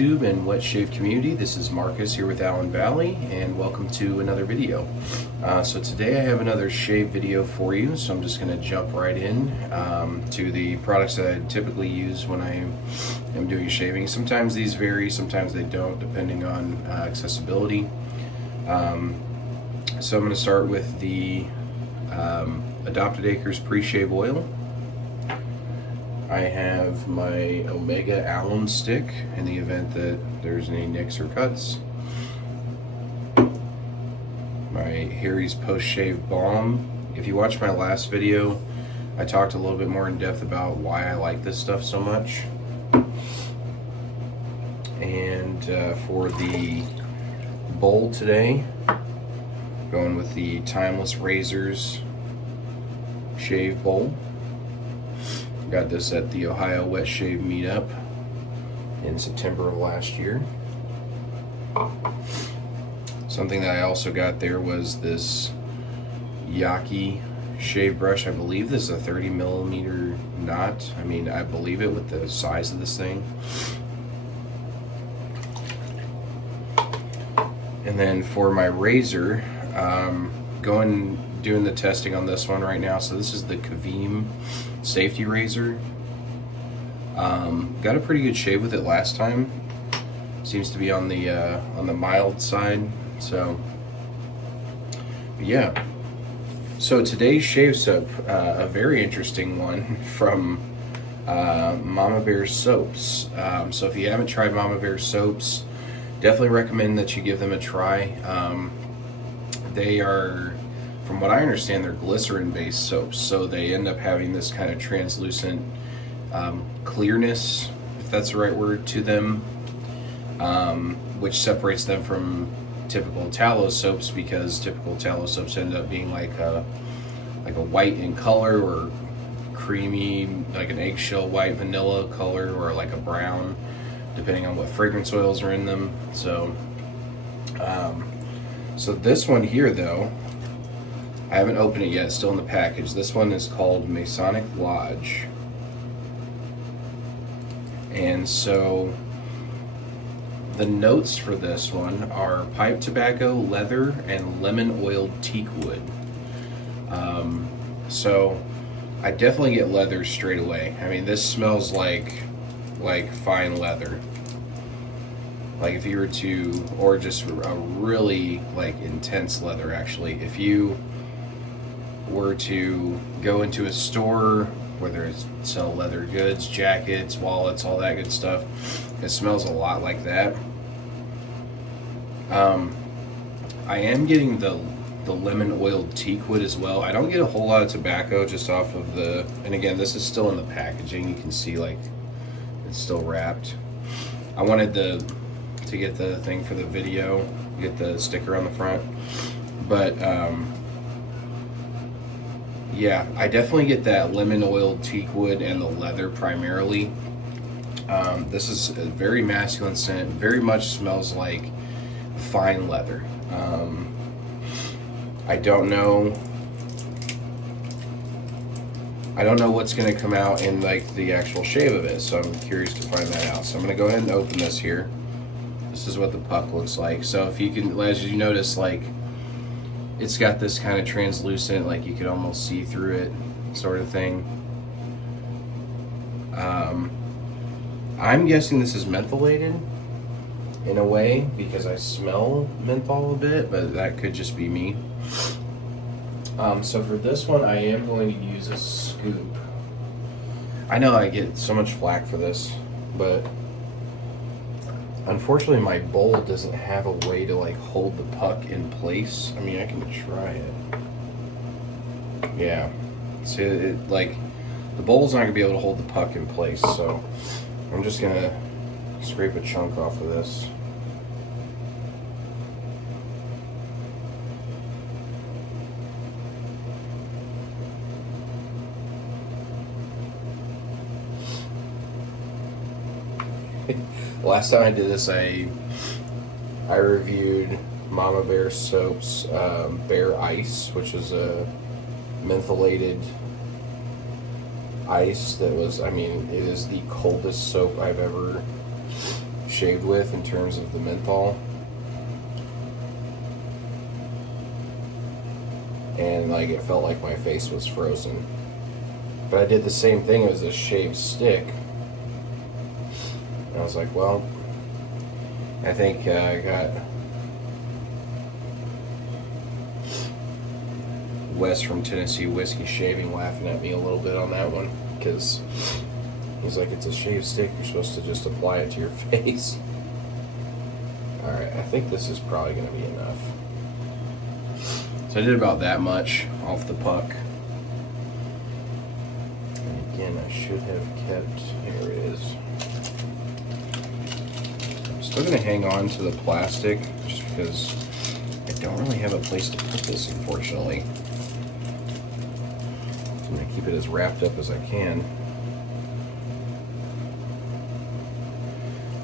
YouTube and wet shave community. This is Marcus here with AllenValley, and welcome to another video. So today I have another shave video for you, so I'm just going to jump right in to the products that I typically use when I am doing shaving. Sometimes these vary, sometimes they don't, depending on accessibility. So I'm going to start with the Adopted Acres Pre-Shave Oil. I have my Omega Alum stick in the event that there's any nicks or cuts. My Harry's Post-Shave Balm. If you watched my last video, I talked a little bit more in depth about why I like this stuff so much. And for the bowl today, going with the Timeless Razors Shave Bowl. Got this at the Ohio Wet Shave Meetup in September of last year. Something that I also got there was this Yaki shave brush. I believe this is a 30 millimeter knot. I mean, I believe it with the size of this thing. And then for my razor, doing the testing on this one right now. So this is the Kavim safety razor. Got a pretty good shave with it last time. Seems to be on the mild side. So yeah. So today's shave soap, a very interesting one from Mama Bear Soaps. So if you haven't tried Mama Bear Soaps, definitely recommend that you give them a try. They are, from what I understand, they're glycerin-based soaps, so they end up having this kind of translucent clearness, if that's the right word, to them, which separates them from typical tallow soaps, because typical tallow soaps end up being like a white in color, or creamy, like an eggshell white vanilla color, or like a brown, depending on what fragrance oils are in them. So so this one here, though, I haven't opened it yet, it's still in the package. This one is called Masonic Lodge. And so the notes for this one are pipe tobacco, leather, and lemon oiled teak wood. So I definitely get leather straight away. I mean, this smells like fine leather. Like if you were to, or just a really like intense leather actually. If you were to go into a store, whether it's sell leather goods, jackets, wallets, all that good stuff, it smells a lot like that. I am getting the lemon oiled teak wood as well. I don't get a whole lot of tobacco just off of the, and again, this is still in the packaging. You can see like it's still wrapped. I wanted to get the thing for the video, get the sticker on the front, but yeah, I definitely get that lemon oiled teak wood and the leather primarily. This is a very masculine scent, very much smells like fine leather. I don't know what's going to come out in like the actual shave of it, so I'm curious to find that out. So I'm going to go ahead and open this here. This is what the puck looks like. So if you can, as you notice, like it's got this kind of translucent, like you could almost see through it sort of thing. I'm guessing this is mentholated in a way because I smell menthol a bit, but that could just be me. So for this one, I am going to use a scoop. I know I get so much flack for this, but unfortunately my bowl doesn't have a way to like hold the puck in place. I mean, I can try it. Yeah. See, it like the bowl's not gonna be able to hold the puck in place, so I'm just gonna scrape a chunk off of this. Last time I did this, I reviewed Mama Bear Soap's Bear Ice, which is a mentholated ice that was, I mean, it is the coldest soap I've ever shaved with in terms of the menthol. And like it felt like my face was frozen. But I did the same thing as a shaved stick. And I was like, well, I think I got Wes from Tennessee Whiskey Shaving laughing at me a little bit on that one, because he's like, it's a shaved stick, you're supposed to just apply it to your face. Alright, I think this is probably going to be enough. So I did about that much off the puck. And again, I should have kept, here it is. I'm still going to hang on to the plastic just because I don't really have a place to put this, unfortunately. So I'm going to keep it as wrapped up as I can.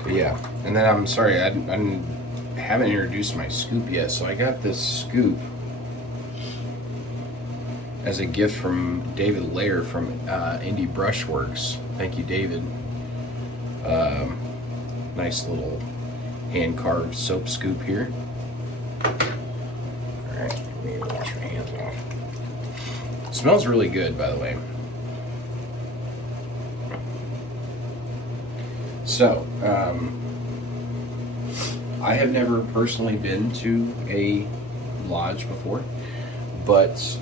But yeah, and then I'm sorry, I haven't introduced my scoop yet. So I got this scoop as a gift from David Lair from Indie Brushworks. Thank you, David. Nice little hand-carved soap scoop here. Alright, let me wash my hands off. It smells really good, by the way. So, I have never personally been to a lodge before, but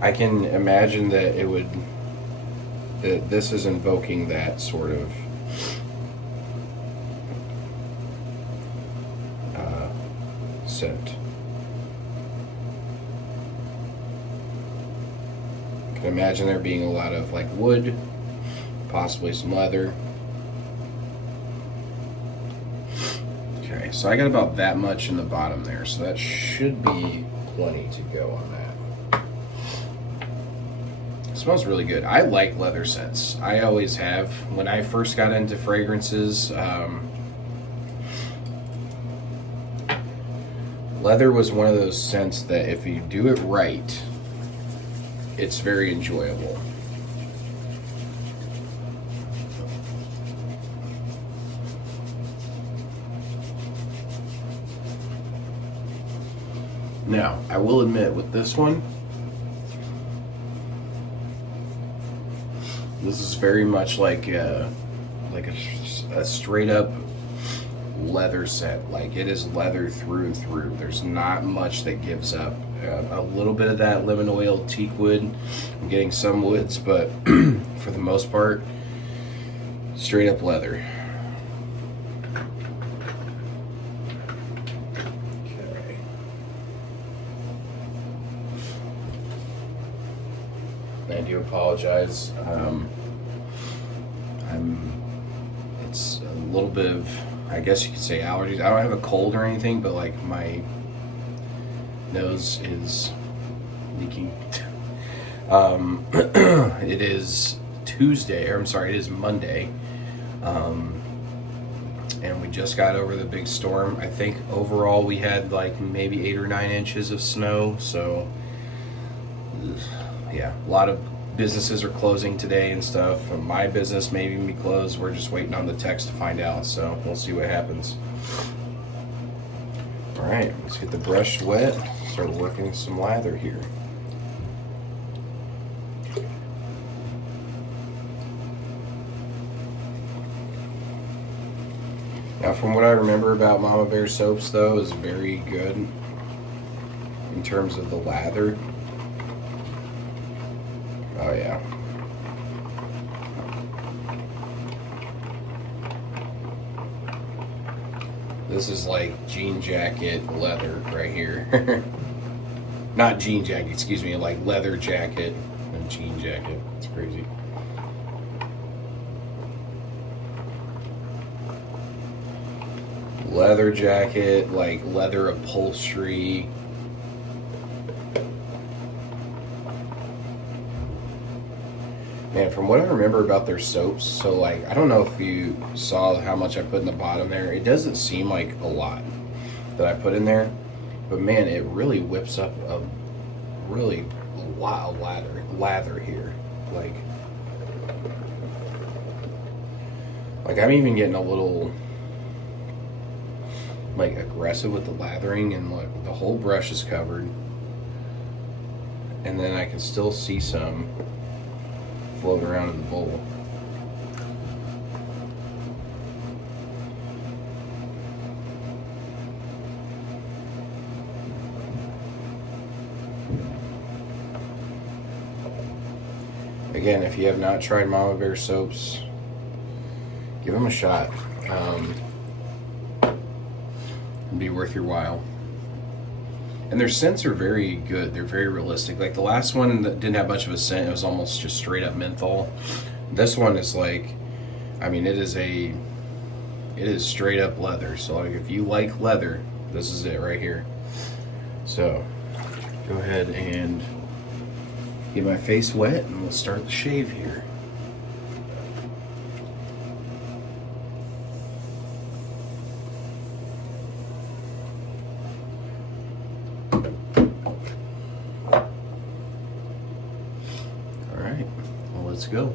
I can imagine that this is invoking that sort of scent. I can imagine there being a lot of like wood, possibly some leather. Okay, so I got about that much in the bottom there, so that should be plenty to go on that. It smells really good. I like leather scents. I always have. When I first got into fragrances, leather was one of those scents that if you do it right, it's very enjoyable. Now, I will admit with this one, this is very much like a straight up leather scent. Like it is leather through and through. There's not much that gives up. A little bit of that lemon oil, teak wood. I'm getting some woods, but for the most part, straight up leather. Okay. I do apologize. It's a little bit of, I guess you could say, allergies. I don't have a cold or anything, but like my nose is leaking. It is Tuesday, or I'm sorry, it is Monday. And we just got over the big storm. I think overall we had like maybe 8 or 9 inches of snow. So yeah, a lot of businesses are closing today and stuff. My business may even be closed. We're just waiting on the text to find out, so we'll see what happens. All right, let's get the brush wet. Start working some lather here. Now, from what I remember about Mama Bear soaps, though, is very good in terms of the lather. Oh yeah. This is like jean jacket leather right here. Not jean jacket, excuse me, like leather jacket and jean jacket. It's crazy. Leather jacket, like leather upholstery. Man, from what I remember about their soaps, so like, I don't know if you saw how much I put in the bottom there. It doesn't seem like a lot that I put in there, but man, it really whips up a really wild lather here. Like, Like, I'm even getting a little, like, aggressive with the lathering, and look, the whole brush is covered. And then I can still see some float around in the bowl. Again, if you have not tried Mama Bear soaps, give them a shot. It'd be worth your while. And their scents are very good. They're very realistic. Like the last one that didn't have much of a scent, it was almost just straight up menthol. This one is like, I mean, it is straight up leather. So like if you like leather, this is it right here. So go ahead and get my face wet and we'll start the shave here. Alright, well, let's go.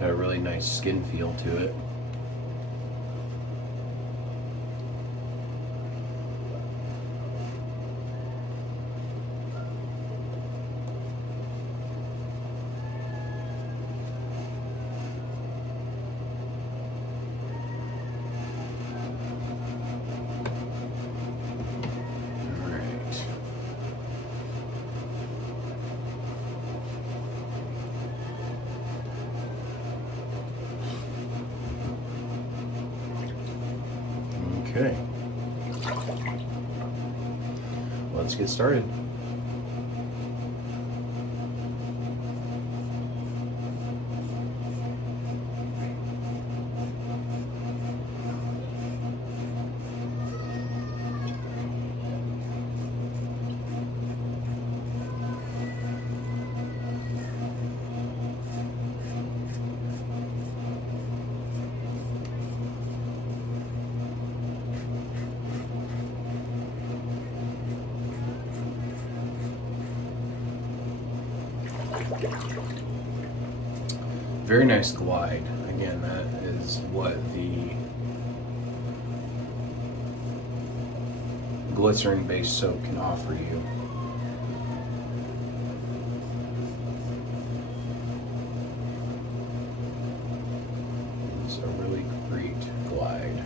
Got a really nice skin feel to it. Okay, let's get started. Very nice glide. Again, that is what the glycerin-based soap can offer you. It's a really great glide.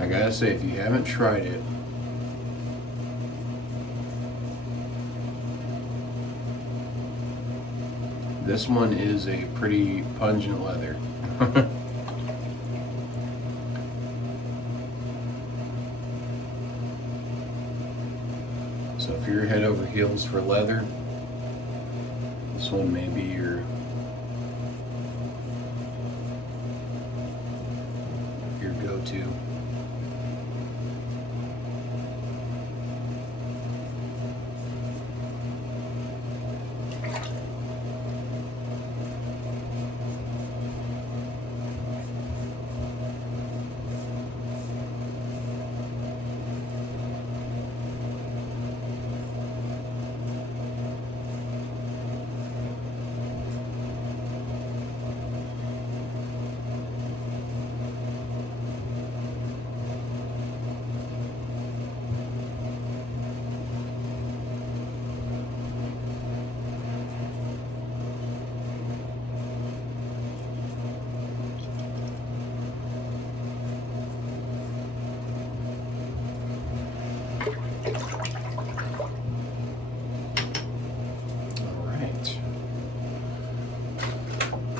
I gotta say, if you haven't tried it, this one is a pretty pungent leather. So if you're head over heels for leather, this one may be your go-to.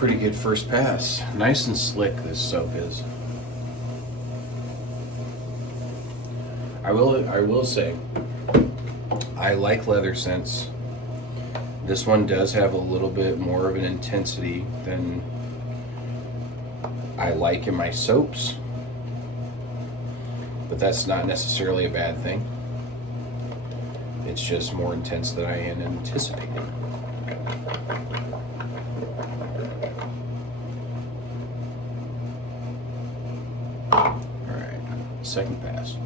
pretty good first pass. Nice and slick this soap is. I will say, I like leather scents. This one does have a little bit more of an intensity than I like in my soaps, but that's not necessarily a bad thing. It's just more intense than I had anticipated. All right, second pass.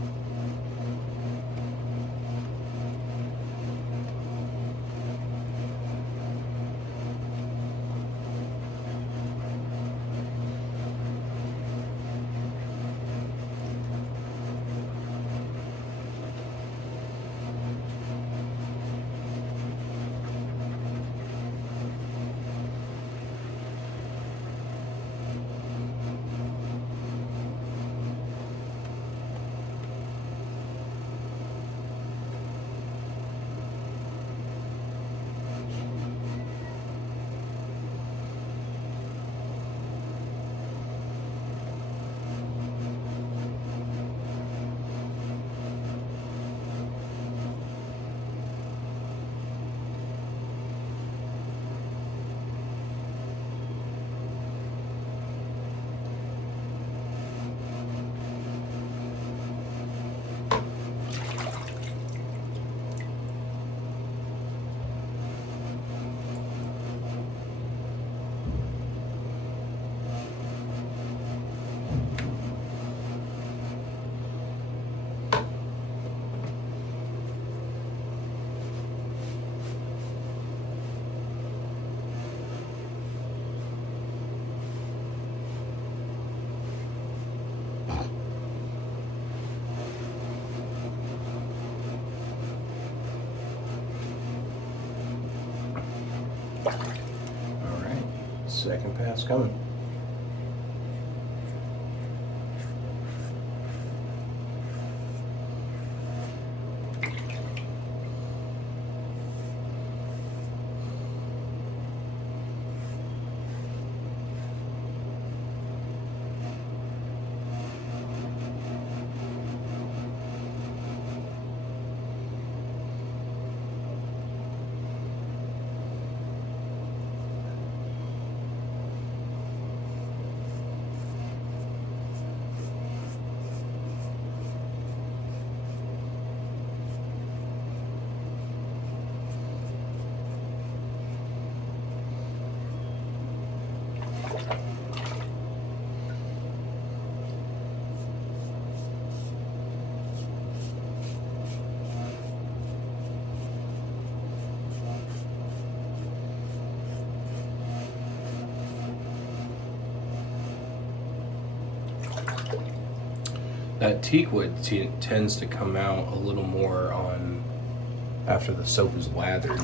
All right, second pass coming. That teak wood tends to come out a little more on after the soap is lathered.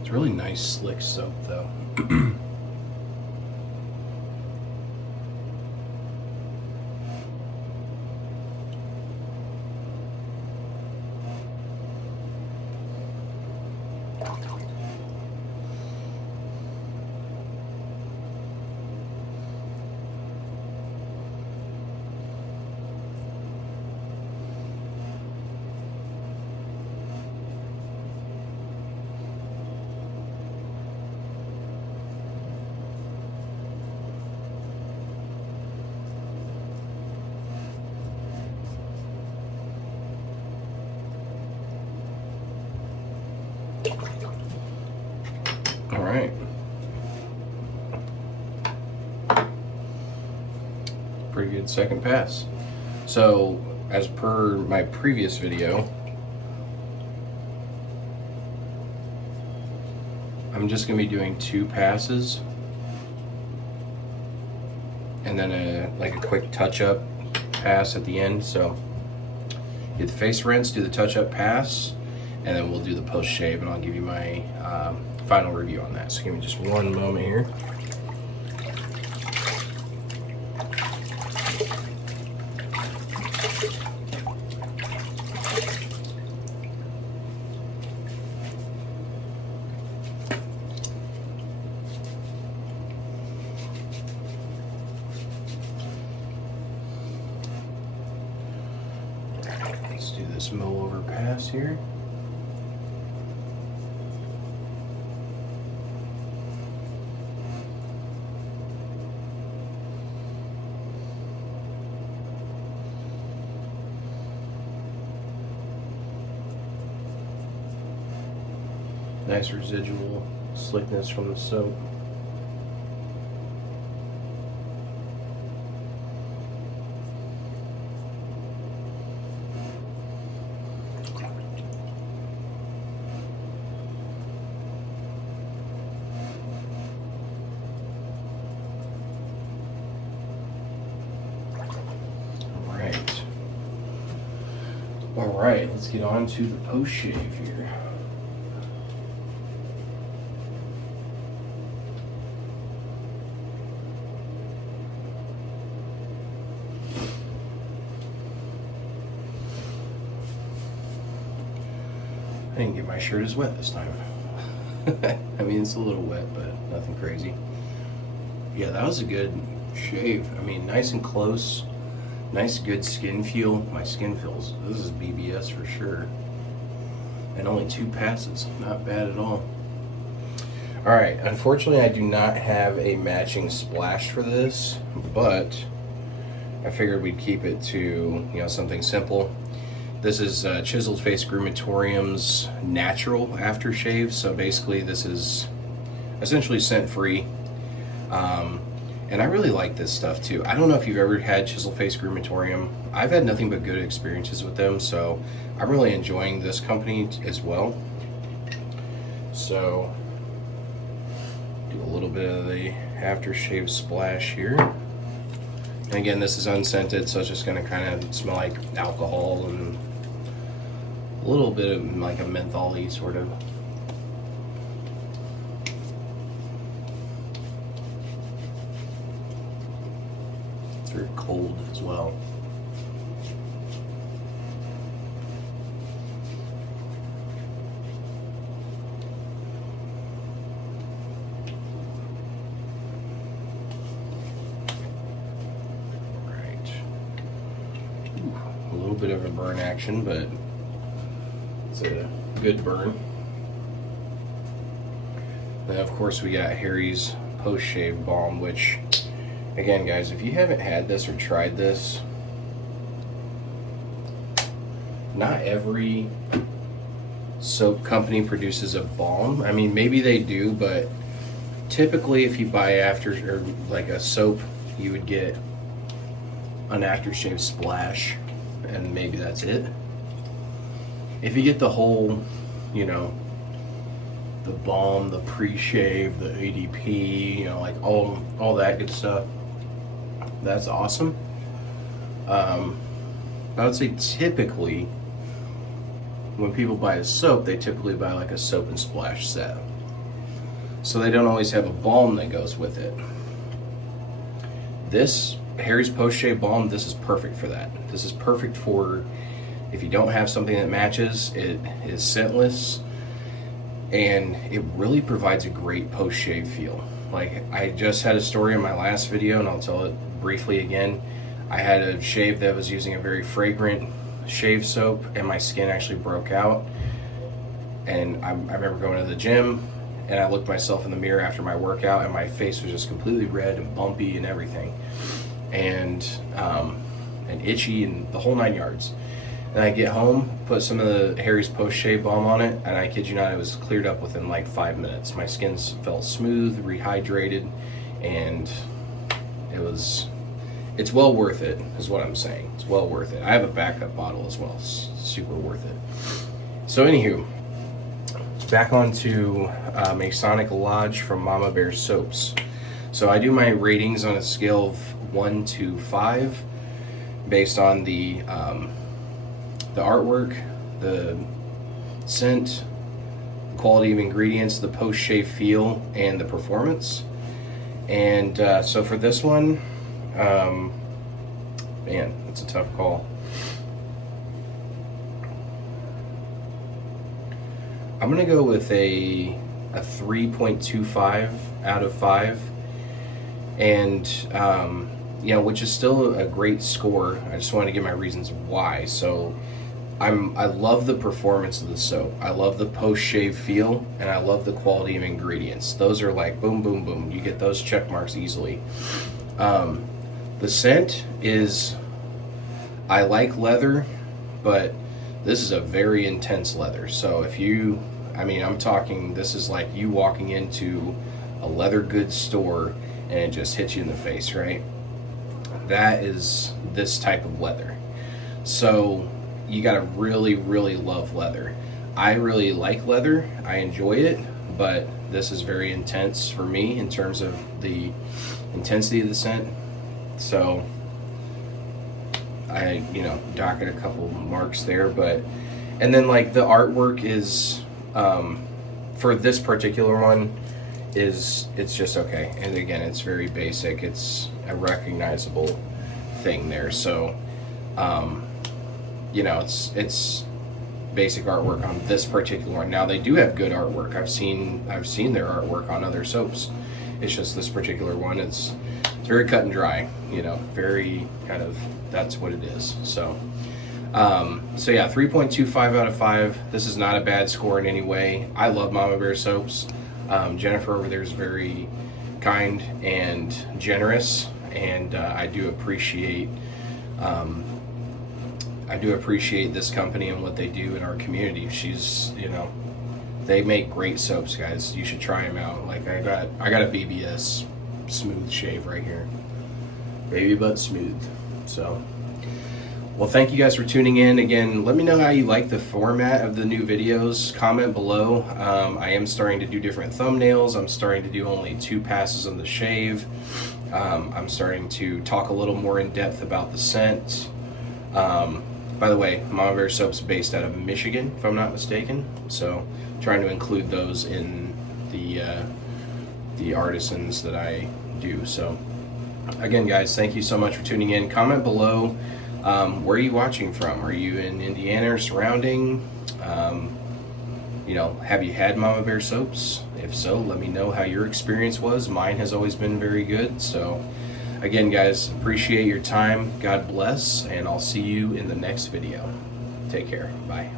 It's a really nice slick soap though. All right. Pretty good second pass. So, as per my previous video, I'm just going to be doing 2 passes and then a quick touch-up pass at the end. So, get the face rinse, do the touch-up pass, and then we'll do the post-shave, and I'll give you my final review on that. So give me just one moment here. Let's do this mow over pass here. Nice residual slickness from the soap. All right, let's get on to the post shave here. I didn't get my shirt as wet this time. I mean, it's a little wet, but nothing crazy. Yeah, that was a good shave. I mean, nice and close. Nice, good skin feel. My skin feels, this is BBS for sure. And only 2 passes. Not bad at all. Alright, unfortunately I do not have a matching splash for this, but I figured we'd keep it to, something simple. This is Chiseled Face Grumatorium's natural aftershave. So basically this is essentially scent free. And I really like this stuff too. I don't know if you've ever had Chiseled Face Grumatorium. I've had nothing but good experiences with them, so I'm really enjoying this company as well. So, do a little bit of the aftershave splash here. And again, this is unscented, so it's just gonna kind of smell like alcohol and a little bit of like a menthol-y sort of. It's very cold as well. Right. Ooh, a little bit of a burn action, but it's a good burn. Then of course we got Harry's post-shave balm, which, again guys, if you haven't had this or tried this, not every soap company produces a balm. I mean, maybe they do, but typically if you buy or like a soap, you would get an aftershave splash and maybe that's it. If you get the whole, the balm, the pre-shave, the ADP, like all that good stuff, that's awesome. I would say typically when people buy a soap, they typically buy like a soap and splash set. So they don't always have a balm that goes with it. This Harry's Post Shave Balm, this is perfect for that. This is perfect for if you don't have something that matches. It is scentless and it really provides a great post shave feel. Like, I just had a story in my last video and I'll tell it briefly again. I had a shave that was using a very fragrant shave soap and my skin actually broke out. And I remember going to the gym and I looked myself in the mirror after my workout and my face was just completely red and bumpy and everything. And itchy and the whole 9 yards. And I get home, put some of the Harry's Post Shave Balm on it, and I kid you not, it was cleared up within like 5 minutes. My skin felt smooth, rehydrated, and it's well worth it, is what I'm saying. It's well worth it. I have a backup bottle as well. It's super worth it. So anywho, back onto Masonic Lodge from Mama Bear Soaps. So I do my ratings on a scale of 1 to 5 based on the artwork, the scent, quality of ingredients, the post-shave feel, and the performance. And so for this one, man, it's a tough call. I'm gonna go with a 3.25 out of 5, and you know, which is still a great score. I just want to give my reasons why. So I love the performance of the soap. I love the post-shave feel, and I love the quality of ingredients. Those are like boom, boom, boom. You get those check marks easily. The scent is, I like leather, but this is a very intense leather. So if you, I mean, I'm talking, this is like you walking into a leather goods store and it just hits you in the face, right? That is this type of leather. So you gotta really, really love leather. I really like leather, I enjoy it, but this is very intense for me in terms of the intensity of the scent. So I, you know, dock it a couple marks there, but, and then like the artwork is, for this particular one, it's just okay. And again, it's very basic. It's a recognizable thing there. So, you know, it's basic artwork on this particular one. Now they do have good artwork. I've seen their artwork on other soaps. It's just this particular one. It's very cut and dry. You know, very kind of, that's what it is. So, so yeah, 3.25 out of 5. This is not a bad score in any way. I love Mama Bear soaps. Jennifer over there is very kind and generous, and I do appreciate this company and what they do in our community. She's, you know, they make great soaps, guys. You should try them out. Like I got a BBS smooth shave right here, baby butt smooth. So, well, thank you guys for tuning in. Again, let me know how you like the format of the new videos. Comment below. I am starting to do different thumbnails. I'm starting to do only 2 passes on the shave. I'm starting to talk a little more in depth about the scent. By the way, Mama Bear Soap's based out of Michigan, if I'm not mistaken. So, trying to include those in the artisans that I do. So, again, guys, thank you so much for tuning in. Comment below. Where are you watching from? Are you in Indiana or surrounding? You know, have you had Mama Bear soaps? If so, let me know how your experience was. Mine has always been very good. So, again, guys, appreciate your time. God bless, and I'll see you in the next video. Take care. Bye.